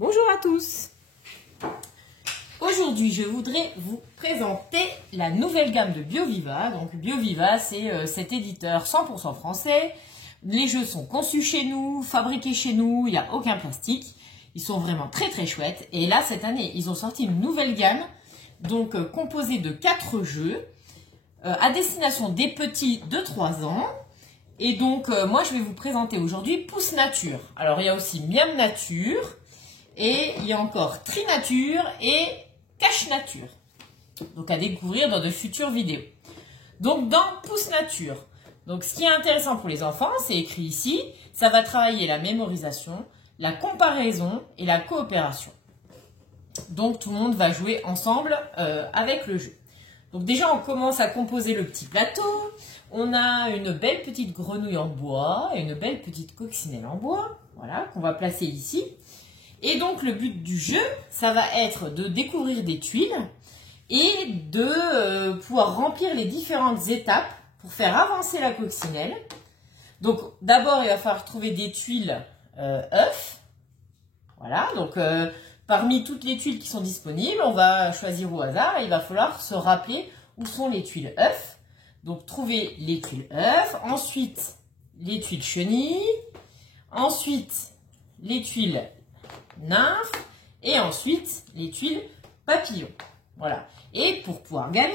Bonjour à tous. Aujourd'hui, je voudrais vous présenter la nouvelle gamme de BioViva. Donc BioViva, c'est cet éditeur 100% français. Les jeux sont conçus chez nous, fabriqués chez nous, il n'y a aucun plastique. Ils sont vraiment très très chouettes. Et là, cette année, ils ont sorti une nouvelle gamme, donc composée de 4 jeux à destination des petits de 3 ans. Et donc, moi, je vais vous présenter aujourd'hui Pousse Nature. Alors, il y a aussi Miam Nature. Et il y a encore Tri Nature et Cache Nature. Donc à découvrir dans de futures vidéos. Donc dans Pousse Nature, donc ce qui est intéressant pour les enfants, c'est écrit ici, ça va travailler la mémorisation, la comparaison et la coopération. Donc tout le monde va jouer ensemble avec le jeu. Donc déjà on commence à composer le petit plateau. On a une belle petite grenouille en bois et une belle petite coccinelle en bois. Voilà, qu'on va placer ici. Et donc le but du jeu, ça va être de découvrir des tuiles et de pouvoir remplir les différentes étapes pour faire avancer la coccinelle. Donc d'abord, il va falloir trouver des tuiles œufs. Voilà, donc parmi toutes les tuiles qui sont disponibles, on va choisir au hasard et il va falloir se rappeler où sont les tuiles œufs. Donc trouver les tuiles œufs, ensuite les tuiles chenilles, ensuite les tuiles nymphes et ensuite les tuiles papillons. Voilà. Et pour pouvoir gagner,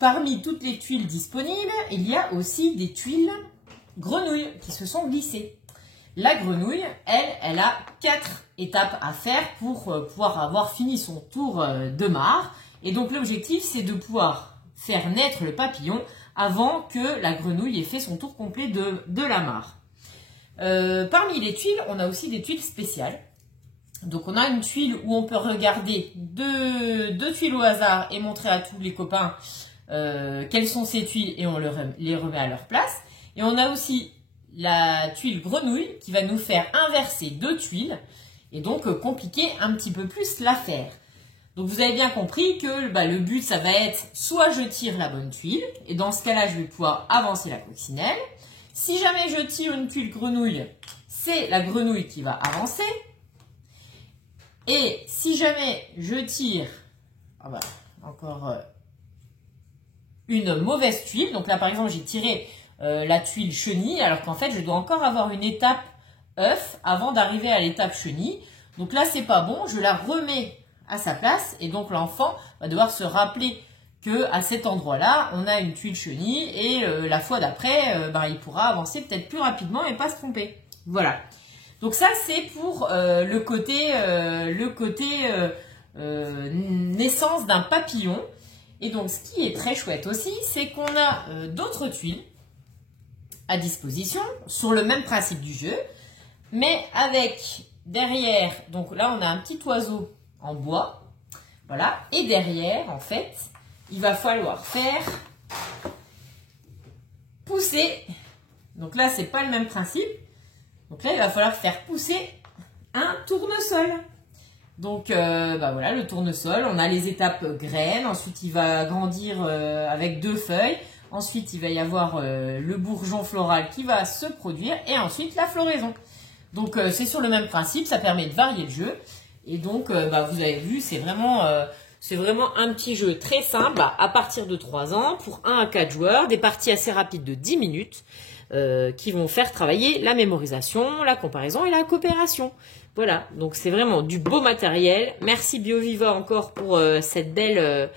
parmi toutes les tuiles disponibles, il y a aussi des tuiles grenouilles qui se sont glissées. La grenouille, elle a 4 étapes à faire pour pouvoir avoir fini son tour de mare. Et donc l'objectif, c'est de pouvoir faire naître le papillon avant que la grenouille ait fait son tour complet de la mare. Parmi les tuiles, on a aussi des tuiles spéciales. Donc on a une tuile où on peut regarder deux tuiles au hasard et montrer à tous les copains quelles sont ces tuiles et on les remet à leur place. Et on a aussi la tuile grenouille qui va nous faire inverser 2 tuiles et donc compliquer un petit peu plus l'affaire. Donc vous avez bien compris que le but ça va être soit je tire la bonne tuile et dans ce cas-là je vais pouvoir avancer la coccinelle. Si jamais je tire une tuile grenouille, c'est la grenouille qui va avancer. Et si jamais je tire encore une mauvaise tuile, donc là par exemple j'ai tiré la tuile chenille, alors qu'en fait je dois encore avoir une étape œuf avant d'arriver à l'étape chenille. Donc là c'est pas bon, je la remets à sa place et donc l'enfant va devoir se rappeler que à cet endroit-là, on a une tuile chenille et la fois d'après, il pourra avancer peut-être plus rapidement et pas se tromper. Voilà. Donc ça, c'est pour le côté naissance d'un papillon. Et donc, ce qui est très chouette aussi, c'est qu'on a d'autres tuiles à disposition sur le même principe du jeu, mais avec derrière, donc là, on a un petit oiseau en bois, voilà, et derrière, en fait, il va falloir faire pousser. Donc là, c'est pas le même principe. Donc là, il va falloir faire pousser un tournesol. Donc voilà, le tournesol, on a les étapes graines. Ensuite, il va grandir avec 2 feuilles. Ensuite, il va y avoir le bourgeon floral qui va se produire. Et ensuite, la floraison. Donc, c'est sur le même principe. Ça permet de varier le jeu. Et donc, vous avez vu, c'est vraiment un petit jeu très simple à partir de 3 ans pour 1 à 4 joueurs, des parties assez rapides de 10 minutes qui vont faire travailler la mémorisation, la comparaison et la coopération. Voilà, donc c'est vraiment du beau matériel. Merci BioViva encore pour cette belle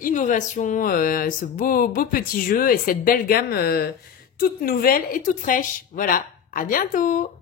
innovation, ce beau petit jeu et cette belle gamme toute nouvelle et toute fraîche. Voilà, à bientôt!